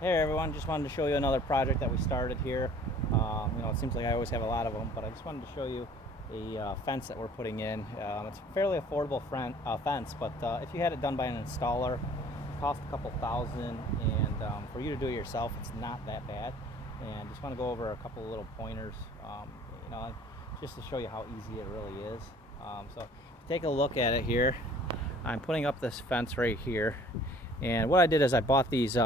Hey everyone, just wanted to show you another project that we started here. It seems like I always have a lot of them, but I just wanted to show you a fence that we're putting in. It's a fairly affordable fence, but if you had it done by an installer, it costs a couple thousand, and for you to do it yourself, it's not that bad. And just want to go over a couple of little pointers, you know, just to show you how easy it really is. So take a look at it here. I'm putting up this fence right here. And what I did is I bought these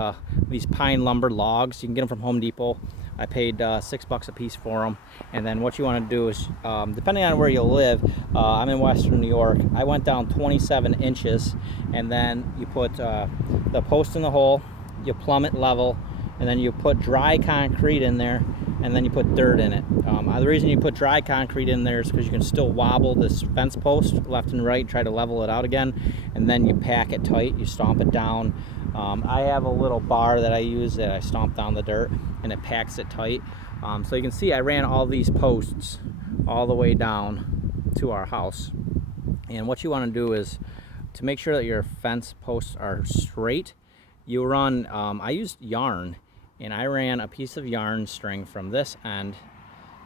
pine lumber logs. You can get them from Home Depot. I paid $6 a piece for them. And then what you want to do is, depending on where you live, I'm in Western New York. I went down 27 inches, and then you put the post in the hole, you plumb it level, and then you put dry concrete in there, and then you put dirt in it. The reason you put dry concrete in there is because you can still wobble this fence post left and right, try to level it out again, and then you pack it tight, you stomp it down. I have a little bar that I use that I stomp down the dirt, and it packs it tight. So you can see I ran all these posts all the way down to our house. And what you want to do is, to make sure that your fence posts are straight, you run, I used yarn, and I ran a piece of yarn string from this end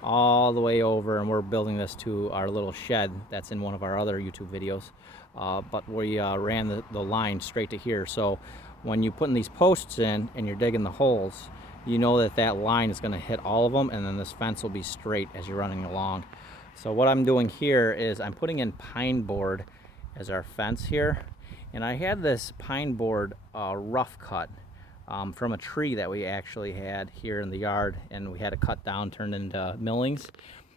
all the way over, and we're building this to our little shed that's in one of our other YouTube videos. But we ran the line straight to here. So when you're putting these posts in and you're digging the holes, you know that that line is going to hit all of them, and then this fence will be straight as you're running along. So what I'm doing here is I'm putting in pine board as our fence here. And I had this pine board rough cut from a tree that we actually had here in the yard, and we had it cut down, turned into millings.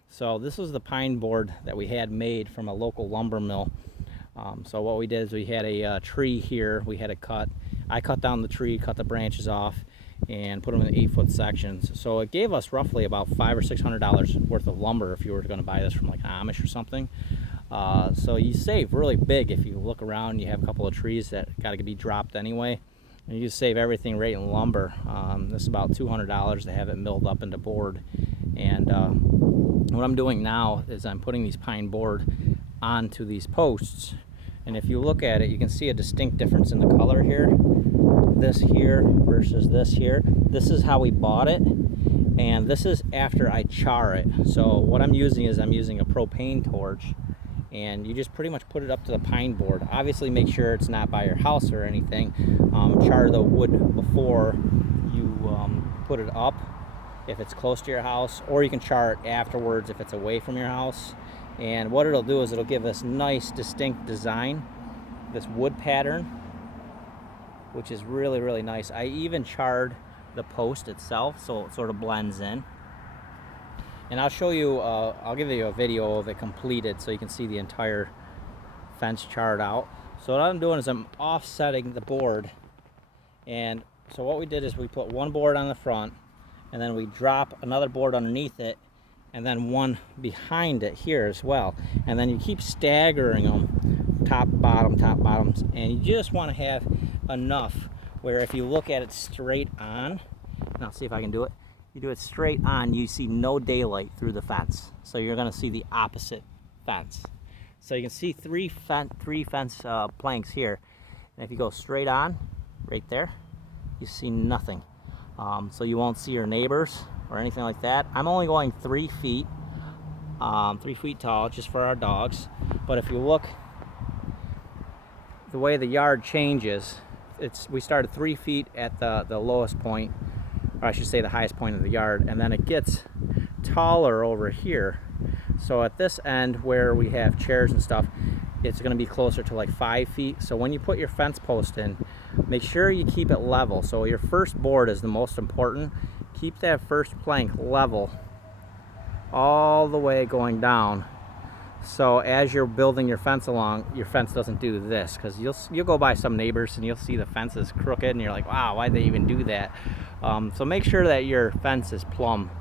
So this was the pine board that we had made from a local lumber mill. So what we did is we had a tree here, we had it cut. I cut down the tree, cut the branches off, and put them in 8-foot sections. So it gave us roughly about $500 or $600 worth of lumber if you were going to buy this from like Amish or something. So you save really big if you look around. You have a couple of trees that got to be dropped anyway, and you just save everything right in lumber. This is about $200 to have it milled up into board. And what I'm doing now is I'm putting these pine board onto these posts, and if you look at it, you can see a distinct difference in the color here. This here versus this here. This is how we bought it, and this is after I char it. So what I'm using is I'm using a propane torch, and you just pretty much put it up to the pine board. Obviously make sure it's not by your house or anything. Char the wood before you put it up if it's close to your house, or you can char it afterwards if it's away from your house. And what it'll do is it'll give this nice distinct design, this wood pattern, which is really, really nice. I even charred the post itself so it sort of blends in. And I'll show you, I'll give you a video of it completed so you can see the entire fence charred out. So what I'm doing is I'm offsetting the board. And so what we did is we put one board on the front, and then we drop another board underneath it, and then one behind it here as well. And then you keep staggering them, top, bottoms, and you just want to have enough where if you look at it straight on, and I'll see if I can do it, you do it straight on, you see no daylight through the fence. So you're going to see the opposite fence. So you can see three fence planks here. And if you go straight on, right there, you see nothing. So you won't see your neighbors or anything like that. I'm only going 3 feet, 3 feet tall, just for our dogs. But if you look, the way the yard changes, we started 3 feet at the lowest point, or I should say the highest point of the yard, and then it gets taller over here. So at this end where we have chairs and stuff, it's going to be closer to like 5 feet. So when you put your fence post in, make sure you keep it level. So your first board is the most important. Keep that first plank level all the way going down. So as you're building your fence along, your fence doesn't do this, because you'll go by some neighbors and you'll see the fence is crooked and you're like, wow, why'd they even do that? So make sure that your fence is plumb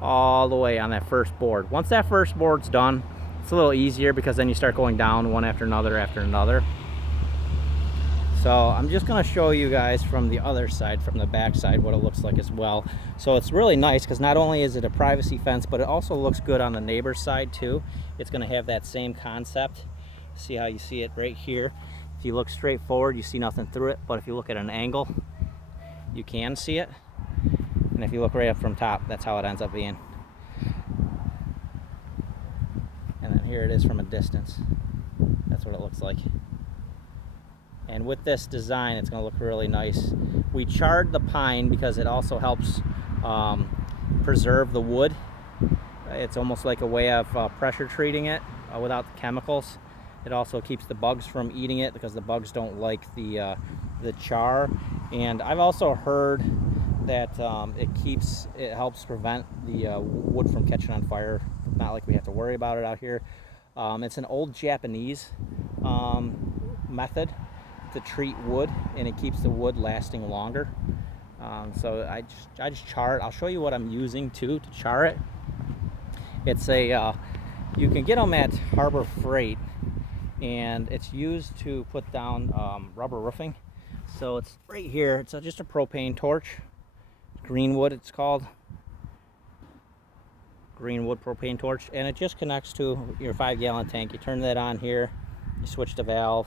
all the way on that first board. Once that first board's done, it's a little easier, because then you start going down one after another. So I'm just going to show you guys from the other side, from the back side, what it looks like as well. So it's really nice, because not only is it a privacy fence, but it also looks good on the neighbor's side too. It's going to have that same concept. See how you see it right here. If you look straight forward, you see nothing through it, but if you look at an angle, you can see it. And if you look right up from top, that's how it ends up being. And then here it is from a distance. That's what it looks like. And with this design, it's going to look really nice. We charred the pine because it also helps preserve the wood. It's almost like a way of pressure treating it without the chemicals. It also keeps the bugs from eating it because the bugs don't like the char. And I've also heard that it helps prevent the wood from catching on fire. Not like we have to worry about it out here. It's an old Japanese method to treat wood, and it keeps the wood lasting longer. So I just char it. I'll show you what I'm using too to char it. It's a you can get them at Harbor Freight, and it's used to put down rubber roofing. So it's right here. It's just a propane torch, Greenwood it's called, Greenwood propane torch, and it just connects to your 5-gallon tank. You turn that on here, you switch the valve.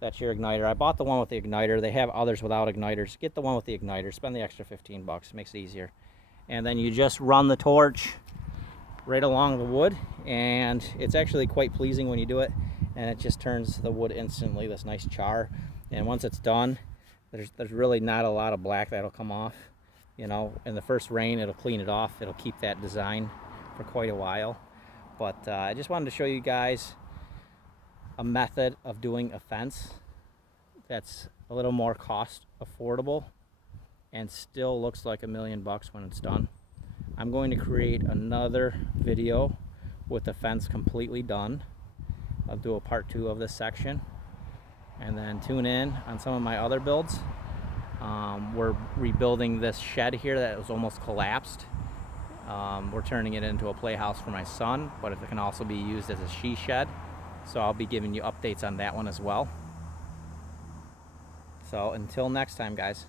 That's your igniter. I bought the one with the igniter. They have others without igniters. Get the one with the igniter. Spend the extra 15 bucks. It makes it easier. And then you just run the torch right along the wood, and it's actually quite pleasing when you do it, and it just turns the wood instantly this nice char. And once it's done, there's really not a lot of black that'll come off. You know, in the first rain, it'll clean it off. It'll keep that design for quite a while. But I just wanted to show you guys a method of doing a fence that's a little more cost affordable and still looks like $1 million when it's done. I'm going to create another video with the fence completely done. I'll do a part 2 of this section, and then tune in on some of my other builds. We're rebuilding this shed here that was almost collapsed. We're turning it into a playhouse for my son, but it can also be used as a she shed. So I'll be giving you updates on that one as well. So until next time, guys.